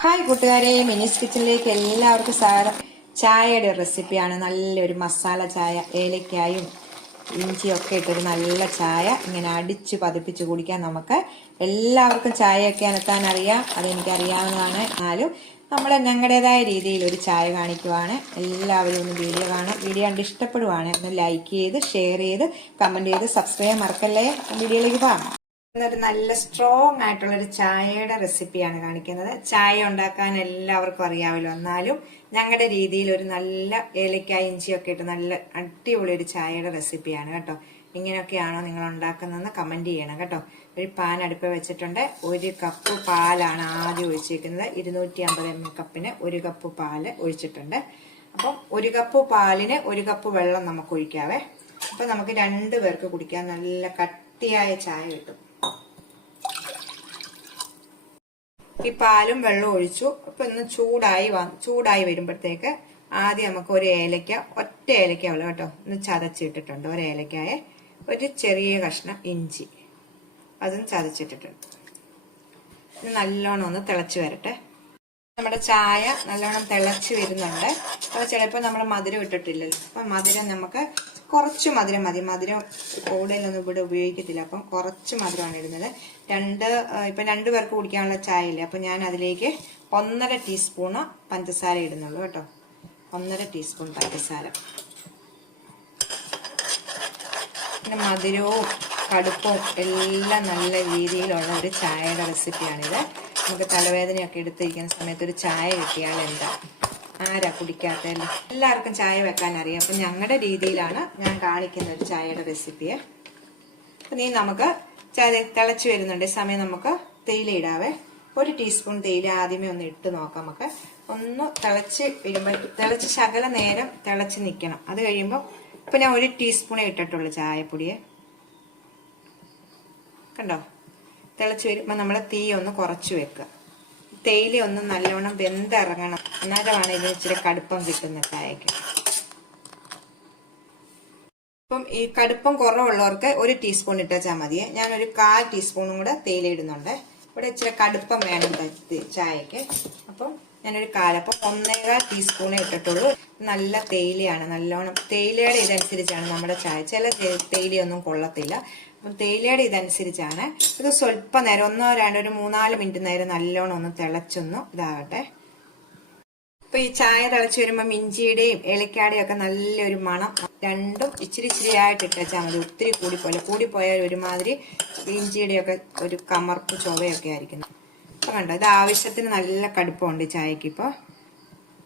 Hi കൂട്ടുകാരെ, മിനിസ് കിച്ചണിലേക്ക് എല്ലാവർക്കും സ്വാഗതം. ചായയുടെ റെസിപ്പിയാണ്. നല്ലൊരു മസാല ചായ, ഏലക്കായും ഇഞ്ചിയൊക്കെ ഇട്ടൊരു നല്ല ചായ ഇങ്ങനെ അടിച്ച് പതിപ്പിച്ച് കുടിക്കാൻ. നമുക്ക് എല്ലാവർക്കും ചായയൊക്കെ അനത്താൻ അറിയാം, അതെനിക്കറിയാവുന്നതാണ്. എന്നാലും നമ്മൾ ഞങ്ങളുടേതായ രീതിയിൽ ഒരു ചായ കാണിക്കുവാണ്. എല്ലാവരും ഒന്ന് വീഡിയോ കാണാം. വീഡിയോ കണ്ട് ഇഷ്ടപ്പെടുവാണ് ഒന്ന് ലൈക്ക് ചെയ്ത്, ഷെയർ ചെയ്ത്, കമൻറ്റ് ചെയ്ത്, സബ്സ്ക്രൈബ് മറക്കല്ലേ. വീഡിയോയിലേക്ക് പോകാം. ഒരു നല്ല സ്ട്രോങ് ആയിട്ടുള്ള ഒരു ചായയുടെ റെസിപ്പിയാണ് കാണിക്കുന്നത്. ചായ ഉണ്ടാക്കാൻ എല്ലാവർക്കും അറിയാമല്ലോ, എന്നാലും ഞങ്ങളുടെ രീതിയിൽ ഒരു നല്ല ഏലക്കായ ഇഞ്ചിയൊക്കെ ഇട്ട് നല്ല അടിപൊളി ഒരു ചായയുടെ റെസിപ്പിയാണ് കേട്ടോ. ഇങ്ങനെയൊക്കെയാണോ നിങ്ങൾ ഉണ്ടാക്കുന്നതെന്ന് കമന്റ് ചെയ്യണം കേട്ടോ. ഒരു പാൻ അടുപ്പ് വെച്ചിട്ടുണ്ട്. 1 കപ്പ് പാലാണ് ആദ്യം ഒഴിച്ചിരിക്കുന്നത്. 250 ml കപ്പിന് 1 കപ്പ് പാല് ഒഴിച്ചിട്ടുണ്ട്. അപ്പം 1 കപ്പ് പാലിന് 1 കപ്പ് വെള്ളം നമുക്ക് ഒഴിക്കാവേ. അപ്പൊ നമുക്ക് 2 പേർക്ക് കുടിക്കാൻ നല്ല കട്ടിയായ ചായ കിട്ടും. ഈ പാലും വെള്ളം ഒഴിച്ചു. അപ്പൊ ഒന്ന് ചൂടായി വരുമ്പോഴത്തേക്ക് ആദ്യം നമുക്ക് ഒരു ഏലക്ക, ഒറ്റ ഏലക്ക ഉള്ളു കേട്ടോ, ഒന്ന് ചതച്ചിട്ടിട്ടുണ്ട്. ഒരു ഏലക്കായ, ഒരു ചെറിയ കഷ്ണം ഇഞ്ചി, അതും ചതച്ചിട്ടിട്ടുണ്ട്. നല്ലോണം ഒന്ന് തിളച്ച് വരട്ടെ. നമ്മുടെ ചായ നല്ലോണം തിളച്ച് വരുന്നുണ്ട്. അപ്പൊ ചിലപ്പോൾ നമ്മൾ മധുരം ഇട്ടിട്ടില്ലല്ലോ, അപ്പൊ മധുരം നമുക്ക് കുറച്ച് മധുരം മതി. മധുരം കൂടുതലൊന്നും ഇവിടെ ഉപയോഗിക്കത്തില്ല, അപ്പം കുറച്ച് മധുരമാണ് ഇടുന്നത്. ഇപ്പൊ 2 പേർക്ക് കുടിക്കാനുള്ള ചായ ഇല്ലേ, അപ്പൊ ഞാൻ അതിലേക്ക് 1.5 ടീസ്പൂണ് പഞ്ചസാര ഇടുന്നുള്ളൂ കേട്ടോ. 1.5 ടീസ്പൂൺ പഞ്ചസാര. പിന്നെ മധുരവും കടുപ്പവും എല്ലാം നല്ല രീതിയിലുള്ള ഒരു ചായയുടെ റെസിപ്പിയാണിത്. നമുക്ക് തലവേദനയൊക്കെ എടുത്തിരിക്കുന്ന സമയത്ത് ഒരു ചായ കിട്ടിയാൽ എന്താ, ആരാ കുടിക്കാത്തല്ലേ. എല്ലാവർക്കും ചായ വെക്കാൻ അറിയാം. അപ്പൊ ഞങ്ങളുടെ രീതിയിലാണ് ഞാൻ കാണിക്കുന്ന ഒരു ചായയുടെ റെസിപ്പിയെ. അപ്പൊ നമുക്ക് തിളച്ച് വരുന്നുണ്ട്. സമയം നമുക്ക് തേയില ഇടാവേ. 1 ടീസ്പൂൺ തേയില ആദ്യമേ ഒന്ന് ഇട്ട് നോക്കാം. നമുക്ക് ഒന്ന് തിളച്ച് വരുമ്പോൾ, തിളച്ച് ശകല നേരം തിളച്ച് നിൽക്കണം. അത് കഴിയുമ്പോൾ ഇപ്പൊ ഞാൻ 1 ടീസ്പൂണേ ഇട്ടിട്ടുള്ളൂ ചായപ്പൊടിയെ. കണ്ടോ, തിളച്ച് വരുമ്പോൾ നമ്മൾ തീ ഒന്ന് കുറച്ച് വെക്കുക. തേയില ഒന്ന് നല്ലോണം വെന്തിറങ്ങണം, എന്നാലാണ് ഇതിന് ഇച്ചിരി കടുപ്പം കിട്ടുന്ന ചായക്ക്. അപ്പം ഈ കടുപ്പം കുറവുള്ളവർക്ക് 1 ടീസ്പൂൺ ഇട്ടാൽ മതിയെ. ഞാനൊരു 1/4 ടീസ്പൂണും കൂടെ തേയില ഇടുന്നുണ്ട്. ഇവിടെ ഇച്ചിരി കടുപ്പം വേണം ചായക്ക്. അപ്പം ഞാനൊരു 1/4, അപ്പം 1.25 ടീസ്പൂണേ ഇട്ടിട്ടുള്ളൂ. നല്ല തേയിലയാണ്, നല്ലോണം തേയിലയുടെ ഇതനുസരിച്ചാണ് നമ്മുടെ ചായ. ചില തേയിലയൊന്നും കൊള്ളത്തില്ല. അപ്പം തേയിലയുടെ ഇതനുസരിച്ചാണ് ഇത്. സ്വല്പ നേരം, 3-4 മിനിറ്റ് നേരം നല്ലോണം ഒന്ന് തിളച്ചൊന്ന് ഇതാകട്ടെ. ഇപ്പൊ ഈ ചായ തിളച്ച് വരുമ്പോൾ ഇഞ്ചിയുടെയും ഏലക്കായുടെയും ഒക്കെ നല്ലൊരു മണം. രണ്ടും ഇച്ചിരി ആയിട്ട് ഇട്ടാൽ മതി. ഒത്തിരി കൂടിപ്പോയാൽ ഒരുമാതിരി ഇഞ്ചിയുടെ ഒക്കെ ഒരു കമർപ്പ് ചൊവയൊക്കെ ആയിരിക്കും. അപ്പൊ കണ്ടോ, ഇത് ആവശ്യത്തിന് നല്ല കടുപ്പമുണ്ട് ചായക്ക്. ഇപ്പൊ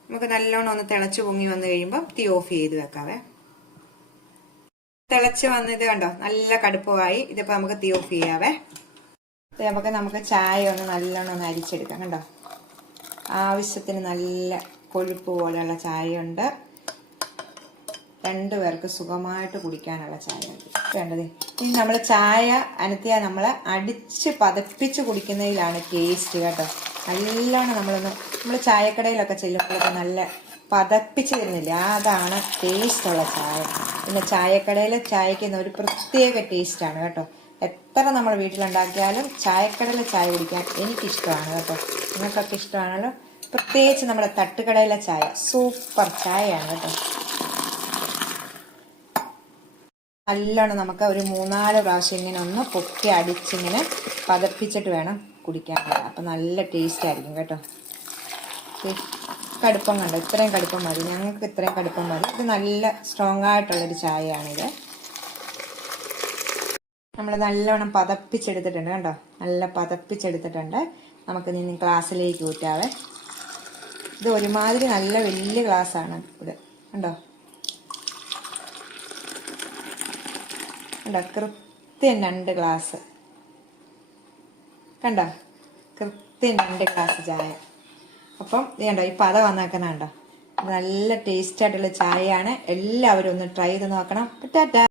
നമുക്ക് നല്ലോണം ഒന്ന് തിളച്ച് പൊങ്ങി വന്നു കഴിയുമ്പോൾ തീ ഓഫ് ചെയ്ത് വെക്കാവേ. തിളച്ച് വന്നത് കണ്ടോ, നല്ല കടുപ്പമായി. ഇതിപ്പോ നമുക്ക് തീ ഓഫ് ചെയ്യാവേ. നമുക്ക് ചായ ഒന്ന് നല്ലോണം ഒന്ന് അരിച്ചെടുക്കാം. കണ്ടോ, ആവശ്യത്തിന് നല്ല കൊഴുപ്പ് പോലെയുള്ള ചായയുണ്ട്. 2 പേർക്ക് സുഖമായിട്ട് കുടിക്കാനുള്ള ചായയുണ്ട് വേണ്ടത്. ഇനി നമ്മൾ ചായ അനത്തിയാൽ നമ്മൾ അടിച്ച് പതപ്പിച്ച് കുടിക്കുന്നതിലാണ് ടേസ്റ്റ് കേട്ടോ. നല്ലോണം നമ്മൾ ചായക്കടയിലൊക്കെ ചെല്ലുമ്പോഴൊക്കെ നല്ല പതപ്പിച്ച് തരുന്നില്ല, അതാണ് ടേസ്റ്റുള്ള ചായ. പിന്നെ ചായക്കടയിലെ ചായക്ക് ഒരു പ്രത്യേക ടേസ്റ്റാണ് കേട്ടോ. എത്ര നമ്മൾ വീട്ടിലുണ്ടാക്കിയാലും ചായക്കടയിലെ ചായ കുടിക്കാൻ എനിക്കിഷ്ടമാണ് കേട്ടോ. നിങ്ങൾക്കൊക്കെ ഇഷ്ടമാണല്ലോ. പ്രത്യേകിച്ച് നമ്മുടെ തട്ടുകടയിലെ ചായ സൂപ്പർ ചായയാണ് കേട്ടോ. നല്ലോണം നമുക്ക് ഒരു 3-4 പ്രാവശ്യം ഇങ്ങനെ ഒന്ന് പൊക്കി അടിച്ചിങ്ങനെ പതപ്പിച്ചിട്ട് വേണം കുടിക്കാൻ. അപ്പം നല്ല ടേസ്റ്റ് ആയിരിക്കും കേട്ടോ. കടുപ്പം കണ്ടോ, ഇത്രയും കടുപ്പം മതി. ഞങ്ങൾക്ക് ഇത്രയും കടുപ്പം മതി. ഇത് നല്ല സ്ട്രോങ് ആയിട്ടുള്ളൊരു ചായയാണിത്. നമ്മൾ നല്ലോണം പതപ്പിച്ചെടുത്തിട്ടുണ്ട് കണ്ടോ, നല്ല പതപ്പിച്ചെടുത്തിട്ടുണ്ട്. നമുക്ക് ഇനി ഗ്ലാസ്സിലേക്ക് ഊറ്റാവേ. ഇത് ഒരുമാതിരി നല്ല വലിയ ഗ്ലാസ്സാണ് ഇത്. കണ്ടോ കണ്ടോ, കൃത്യം 2 ഗ്ലാസ്. കണ്ടോ, കൃത്യം 2 ഗ്ലാസ് ചായ. അപ്പം ഇത് കണ്ടോ, ഈ പത വന്നേക്കുന്നുണ്ടോ. നല്ല ടേസ്റ്റ് ആയിട്ടുള്ള ചായയാണ്. എല്ലാവരും ഒന്ന് ട്രൈ ചെയ്ത് നോക്കണം. ടാറ്റാ.